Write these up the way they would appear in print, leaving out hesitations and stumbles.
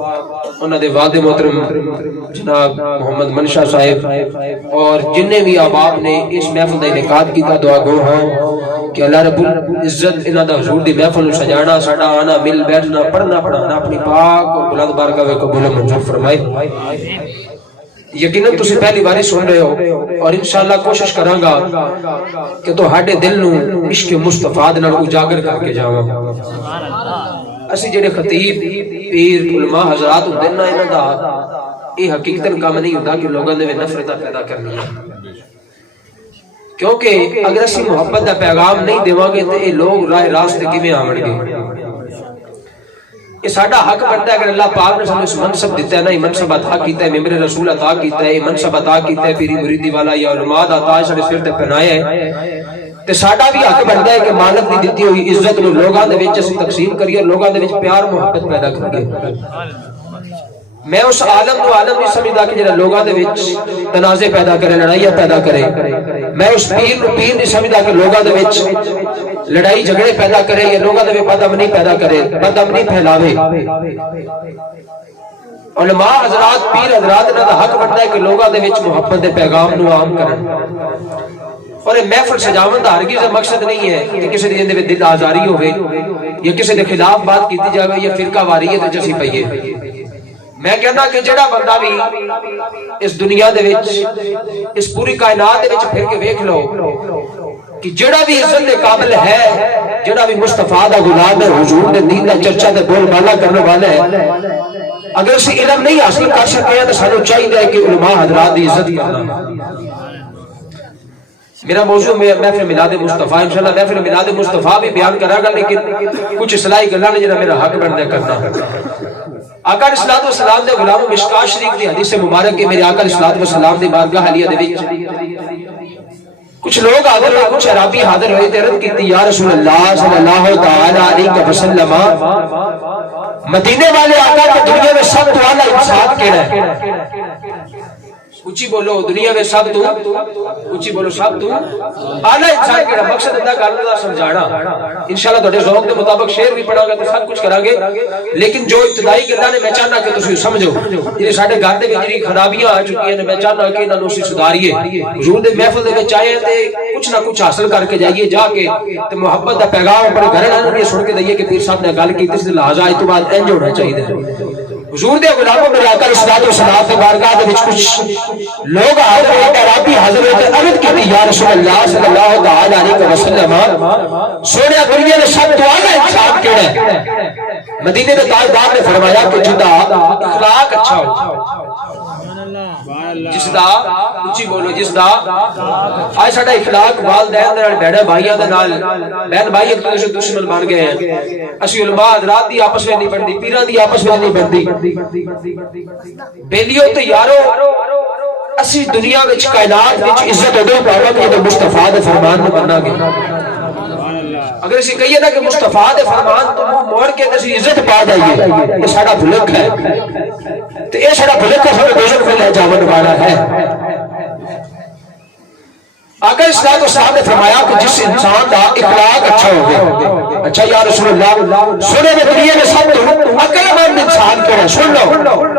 انہوں نے والد محترم جناب محمد منشا صاحب اور جننے بھی احباب نے اس محفل کا انعقاد کیا، دعا گو ہوں کہ اللہ رب العزت انہاں دا حضور دی محفل نو سجانا، ساڈا آنا، مل بیٹھنا، پڑھنا پڑھانا اپنی پاک اور بلند بارگاہ میں قبول منظور فرمائے۔ یقیناً تسی پہلی باری سن رہے ہو اور انشاءاللہ کوشش کراں گا کہ تو ہاڈے دل نو عشق مصطفیٰ دے نال اجاگر کر کے جاواں۔ اسی جڑے خطیب پیر علماء حضرات ہوندے نا، انہاں دا یہ حقیقتاً کام نہیں ہوندا کہ لوگاں دے وچ نفرت پیدا کرنی ہے، کیونکہ اگر اسی محبت دا پیغام نہیں دیواں گے تے یہ لوگ راہ راست کیویں آون گے؟ یہ ساڈا حق بنتا ہے اگر اللہ پاک نے سانوں اس منصب دیتا ہے نا، یہ منصب عطا کیتا ہے، ممبر رسول عطا کیتا ہے، یہ منصب عطا کیتا ہے، پیری مریدی والا یا علماء دا تاج ساڈے سر تے پہنایا ہے، تے ساڈا بھی حق بنتا ہے کہ مالک دی دتی ہوئی عزت نو لوگاں دے وچ اسی تقسیم کریے، لوگاں دے وچ پیار محبت پیدا کریے۔ میں اس عالم نو عالم نہیں سمجھدا کہ جڑا لوگاں دے وچ تنازع پیدا کرے، لڑائیاں پیدا کرے۔ میں اس پیر نو پیر نہیں سمجھدا کہ لوگاں دے وچ لڑائی جھگڑے پیدا کرے یا لوگاں دے وچ بدامنی پیدا کرے، بدامنی پھیلاوے۔ علماء حضرات، پیر حضرات، انہاں دا حق بنتا ہے کہ لوگاں دے وچ محبت دے پیغام نو عام کرن۔ اور یہ محفل سجاون دا ہرگز مقصد نہیں ہے کہ کسی دے وچ دل آزاری ہوے یا کسی دے خلاف بات کیتی جاوے یا فرقہ واریت وچ اسی پئیے۔ میں کہنا کہ جڑا بندہ بھی اس دنیا دے وچ اس پوری کائنات دے وچ پھر کے ویکھ لو کہ جڑا بھی عزت دے قابل ہے، جڑا بھی مصطفیٰ دا غلام ہے، حضور دے دین دا چرچا تے بول بالا کرنے والا ہے، اگر اسی علم نہیں حاصل کر سکے تو سانوں چاہیے کہ علماء حضرات دی عزت کرنا۔ میرا موضوع محفل میلاد مصطفیٰ، انشاءاللہ محفل میلاد مصطفیٰ بھی بیان کراں گا، لیکن کچھ اصلاحی گلاں نے جڑا میرا حق بندا کرنا۔ آقا علیہ الصلوۃ والسلام دے غلام مشکاۃ شریف دی حدیث مبارک ہے، میرے آقا علیہ الصلوۃ والسلام دی بارگاہ عالیہ دے وچ کچھ لوگ حاضر ہوئے، کچھ عربی حاضر ہوئے تے عرض کیتی، یا رسول اللہ صلی اللہ تعالی علیہ وسلم، مدینے والے آقا کہ دنیا میں سب تو اعلیٰ انسان کیڑا ہے؟ اونچی بولو، دنیا میں سب تو اونچی بولو، سب تو اعلیٰ انسان کیڑا؟ مقصد ہے گل دا سمجھانا۔ انشاءاللہ تہاڈے ذوق دے مطابق شعر بھی پڑھاں گا تے سب کچھ کراں گے، لیکن جو ابتدائی گلاں نے میں چاہنا کہ تسی سمجھو، یہ ساڈے گھر دے وچ جڑی خرابیاں آ چکی ہیں، میں چاہنا کہ انہاں نوں اسی سدھاریے، حضور دے محفل دے وچ آئے تے کچھ نہ کچھ حاصل کر کے جائیے جا کے، تے محبت دا پیغام اپنے گھر والوں نوں سن کے دئیے کہ پیر صاحب نے گل کیتی سی، لہذا اس تو بعد انج ہونا چاہیے۔ حضور دے غلاموں میرے آقا علیہ الصلوۃ والسلام دی بارگاہ دے وچ کچھ لوگ حاضر ہوئے، عربی حاضر ہوئے تے عرض کیتی، یا رسول اللہ صلی اللہ تعالی علیہ وسلم، سونے دنیا میں سب تو اعلیٰ انسان کیڑا ہے؟ مدینے دے تاجدار نے فرمایا کہ جدا اخلاق اچھا ہو، جس دا اونچی بولو، جس دا آج ساڈا اخلاق والدین دے نال، بہن بھائیاں دے نال، بہن بھائی ایک دوسرے سے دشمن بن گئے ہیں۔ اسی علماء حضرات دی آپس میں نہیں بنتی، پیراں دی آپس میں نہیں بنتی، بیلیو تے یارو اسی دنیا وچ کائنات وچ عزت ادو پاواں گے تو مصطفیٰ دے فرمان نوں مناں گے۔ اگر اسی کہیے نا کہ مصطفیٰ دے فرمان تو منہ موڑ کے اسی عزت پا جائیے، یہ ساڈا بھلک ہے، تو یہ ساڈا بھلک سارے دوزخ میں لے جاون والا ہے۔ آقا اسلام صاحب نے فرمایا کہ جس انسان دا اخلاق اچھا ہوگا، اچھا یا رسول اللہ، سنے میں دنیا میں سب تو عقل مند انسان کیڑا ہے؟ سن لو،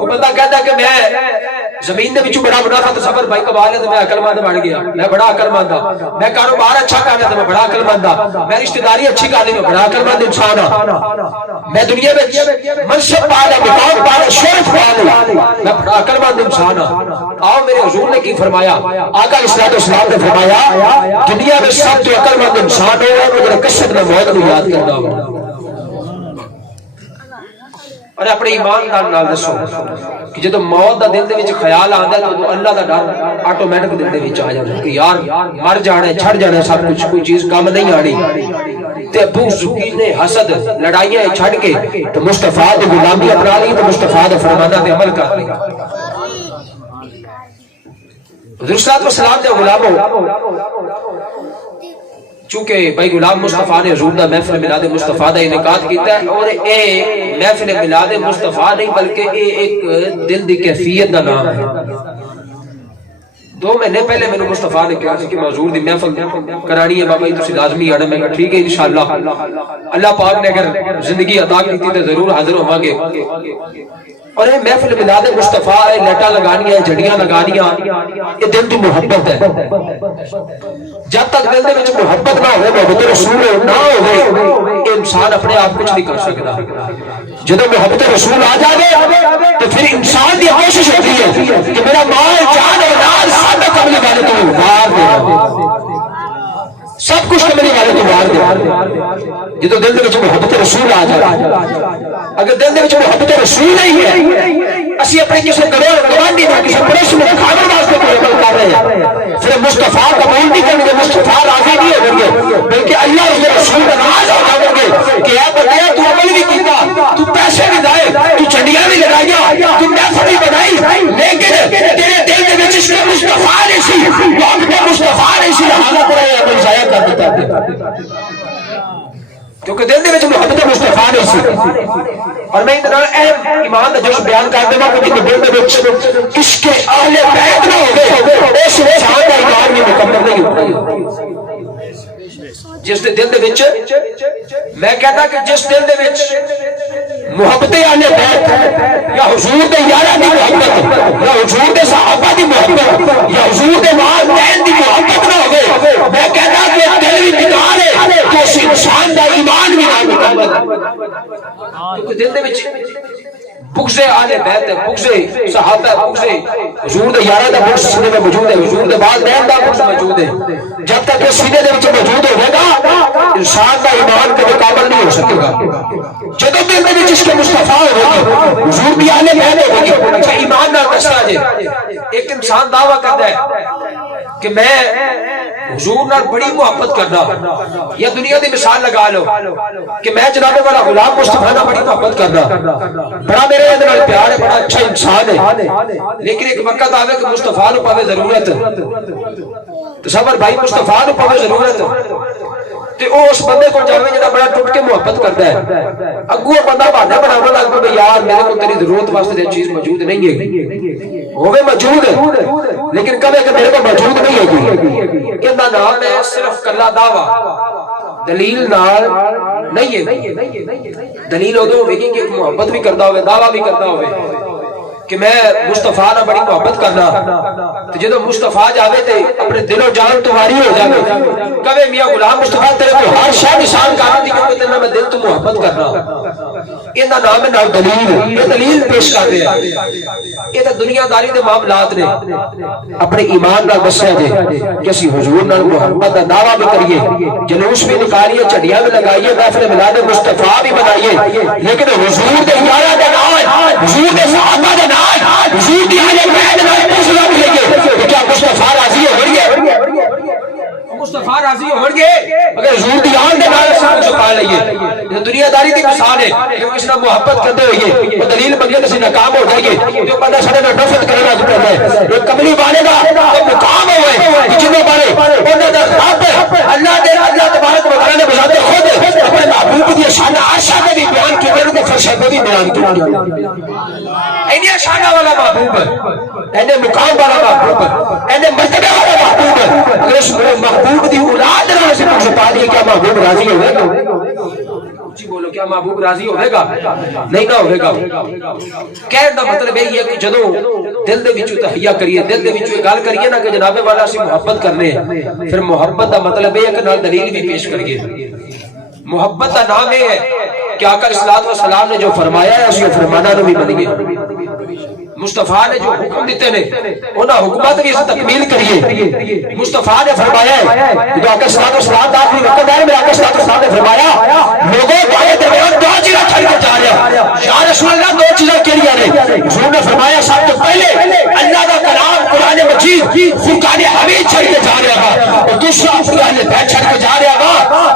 وہ بندہ کہتا ہے کہ میں زمین دے وچوں بڑا منافع تے صبر بھائی کما لیا تے میں عقل مند بن گیا، میں بڑا عقل مند ہاں، میں کاروبار اچھا کر لیا تے میں بڑا عقل مند ہاں، میں رشتہ داری اچھی کر لی میں بڑا عقل مند انسان ہاں، میں دنیا وچ منصب پا لیا، مقام پا لیا، شرف پا لی، میں بڑا عقل مند انسان ہاں۔ آؤ میرے حضور نے کی فرمایا، آقا علیہ السلام نے فرمایا دنیا میں سب تو عقل مند انسان ہے مگر کثرت میں موت کو یاد کرتا ہوں۔ اور اپنے ایمان نال دسو کہ جدو موت دا دل دے وچ خیال آندا ہے تو اللہ دا ڈر آٹومیٹک دل دے وچ آ جاندا ہے کہ یار مر جانا ہے، چھڑ جانا ہے سب کچھ، کوئی چیز کام نہیں آنی، تے بغض کینے حسد لڑائیاں چھڑ کے تو مصطفیٰ دی غلامی اپنا لی، تو مصطفیٰ دے فرماناں تے عمل کر لی۔ حضور صلی اللہ علیہ وسلم دے غلاموں، چونکہ بھائی غلام مصطفیٰ نے حضور دا محفل میلاد مصطفیٰ دا انعقاد کیتا ہے، اور اے محفل میلاد مصطفیٰ نہیں بلکہ اے ایک دل دی کیفیت دا نام ہے۔ 2 مہینے پہلے میں مصطفیٰ نے کہا کہ معذور دی محفل کرانی ہے بابا جی تسی لازمی آنا. میں کہا ٹھیک ہے انشاءاللہ اللہ پاک نے اگر زندگی عطا کی تھی تو ضرور حاضر ہوں گے. اور یہ محفل میلاد مصطفیٰ ہے, لیٹا لگانیاں جھڑیاں لگانیاں, یہ دل تو محبت ہے. جب تک دل دے وچ محبت نہ ہوئے, محبت رسول نہ ہوئے, انسان اپنے آپ کچھ نہیں کر سکتا. جدو محبت رسول آ جائے تو پھر انسان کی کوشش ہوتی ہے کہ میرا مال جان اور نال سب کملی والے تو وار دے, سب کچھ کملی والے تو وار دے. جدو دل دے وچ محبت رسول آ جائے, اگر دل دے وچ محبت رسول نہیں ہے, اسی اپنے کسی کروڑ گوانڈی میں کسی پڑوسی میں کھانے واسطے کوئی عمل کر رہے ہیں, پھر مصطفیٰ قبول نہیں کریں گے, مصطفیٰ راضی نہیں ہوں گے, بلکہ اللہ اس کے رسول کا ناز ہو جائیں گے کہ اے بندیا تو عمل بھی کیتا, تو پیسے بھی دائے, تو چنڈیاں بھی لگائیاں, تو محفل بھی بنائی, لیکن تیرے دل دے وچ عشق مصطفیٰ نہیں سی, محبت مصطفیٰ نہیں سی, لہذا پر یہ عمل ضائع کر دیتا کیونکہ دل دے وچ محبت مصطفیٰ نہیں سی. اور میں اتنا اہم ایمان دا جوش بیان کر دوں کہ دل دے وچ عشق اہل بیت نہ ہوگے, اس انسان کا ایمان بھی مکمل نہیں ہوگا. جس دل دے وچ, میں کہتا کہ جس دل دے وچ محبت اہل بیت یا حضور دے یاراں دی محبت یا حضور دے صحابہ دی محبت یا حضور دے والدین دی محبت نہ ہوگے, میں کہتا کہ دل بھی بیکار ہے کہ اس انسان دا ایمان بھی نہ مکمل ہے. کیونکہ دل دے وچ بغض اہل بیت ہے, بغض صحابہ ہے, بغض حضور دے یاراں دا بغض سینے میں موجود ہے, حضور دے والدین دا بغض موجود ہے. جب تک یہ سینے دے وچ موجود ہوگا انسان کا ایمان کبھی کامل نہیں ہو سکے گا. جدوں دل دے وچ عشق مصطفیٰ ہوگا, حضور دی اہل بیت ہوگی. اچھا ایمان نال دسیا جے, ایک انسان دعویٰ کرتا ہے کہ میں حضور نال بڑی محبت کرنا, یا دنیا دی مثال لگا لو کہ میں جناب والا غلام مصطفیٰ نال بڑی محبت کرنا, بڑا میرے اندر پیار ہے, بڑا اچھا انسان ہے, لیکن ایک وقت آوے کہ مصطفیٰ نو پاوے ضرورت, تصور بھائی مصطفیٰ نو پاوے ضرورت, تے او اس بندے کو جاوے جڑا بڑا ٹوٹ کے محبت کرتا ہے, اگوں بندہ بہانے بناون لگ پے یار میرے کو تیری ضرورت واسطے چیز موجود نہیں ہے, ہوے موجود ہے لیکن کبھی کہ میرے کو موجود نہیں ہوگی. ایندا نام ہے صرف کلا دعویٰ, دلیل نال نہیں ہے. دلیل ادو ہوے گی کہ محبت بھی کرتا ہوئے, دعویٰ بھی کرتا ہوئے کہ میں مصطفیٰ نہ بڑی محبت کرنا, تو جدو مصطفیٰ جاوے تے اپنے دل و جان تمہاری ہو جاوے, کبھی میاں غلام مصطفیٰ تیرے کو ہر شے نشان کرنا دی کہ تیرے میں دل تو محبت کرنا. ایندا نام ہے نال دلیل, یہ دلیل پیش کر رہے ہیں. یہ تے دنیا داری دے معاملات نے, اپنے ایمان نال دسیا جے کہ اسی حضور نال محبت دا دعویٰ بھی کریے, جلوس بھی نکالیے, چڑیاں بھی لگائیے, محفل میلاد مصطفیٰ بھی بنائیے, لیکن حضور دے یاراں دے نال, حضور دے صحابہ دے نال, حضور دی اہل بیت نال پوچھنا بھی لگے کیا مصطفیٰ راضی ہو گئے, مصطفیٰ راضی ہو گئے اگر حضور دی آن دے نال سب چھپا لئیے. دنیا داری دی مثال ہے کہ کس نہ محبت کرتے ہوئے وہ دلیل منگے تو ناکام ہو جائیے, جو بندہ سارے میں نفرت کرنا چاہتا ہے. ایک کملی والے کا وہ مقام ہوئے جنوں بارے انہاں دا رب اللہ تبارک و تعالی نے بذات خود اپنے محبوب دی شان عائشہ نے بھی بیان کی, میرے کو فرشتے کو بھی بیان کی. اینی شان والا محبوب ہے, اینی مقام والا محبوب ہے, اینی مرتبہ والا محبوب ہے. اگر اس محبوب دی اولاد نے سے پوچھ پا دیا کیا محبوب راضی ہوئے گا؟ جی بولو کیا محبوب راضی ہوئے گا؟ نہیں نہ ہوئے گا. کہنے دا مطلب یہ ہے کہ جدوں دل دے وچوں تحیہ کریے, دل دے وچوں گل کریے نا کہ جناب والا اسی محبت کرنے, پھر محبت دا مطلب یہ ہے کہ نال دلیل بھی پیش کریے. محبت دا نام یہ ہے کہ آقا الصلوۃ والسلام نے جو فرمایا ہے اسی فرمانا نو بھی منیے. مصطفیٰ نے جو حکم دیتے نے انہاں حکمات بھی اس تکمیل کریے. مصطفیٰ نے فرمایا ہے کہ آقا الصلوۃ والسلام دا آخری وقت ہے, میرے آقا الصلوۃ والسلام نے فرمایا لوگوں تمہارے درمیان دو چیزیں چھڑ کے جا رہا, یا رسول اللہ دو چیزیں کیڑیاں نے؟ حضور نے فرمایا سب سے پہلے اللہ کا کلام قرآن مجید فرقان حمید چھڑ کے جا رہا گا, اور دوسرا اہل بیت چھڑ کے جا رہا گا.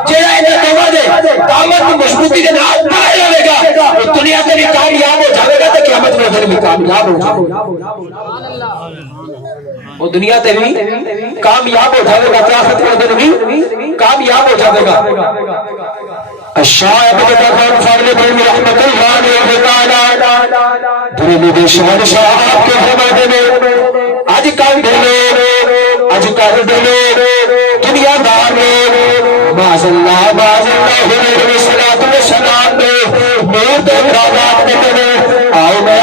جڑا انہاں دوواں دے دامن کی مضبوطی دے نال پڑے رہے گا وہ دنیا تے بھی کامیاب ہو جائے گا تے قیامت میں بھی کامیاب ہو جائے گا. وہ دنیا تے بھی کامیاب ہو جائے گا, قیامت کے دن بھی کامیاب ہو جائے گا. الشاعر ابن فضل بن رحمت اللہ علیہ تعالی درود شہنشاہ آپ کے زمانے میں آج کل دے شہر دے لوگ دنیا دار لوگ باز اللہ حضور صلی اللہ علیہ وسلم دے نور دے برابر آؤ میں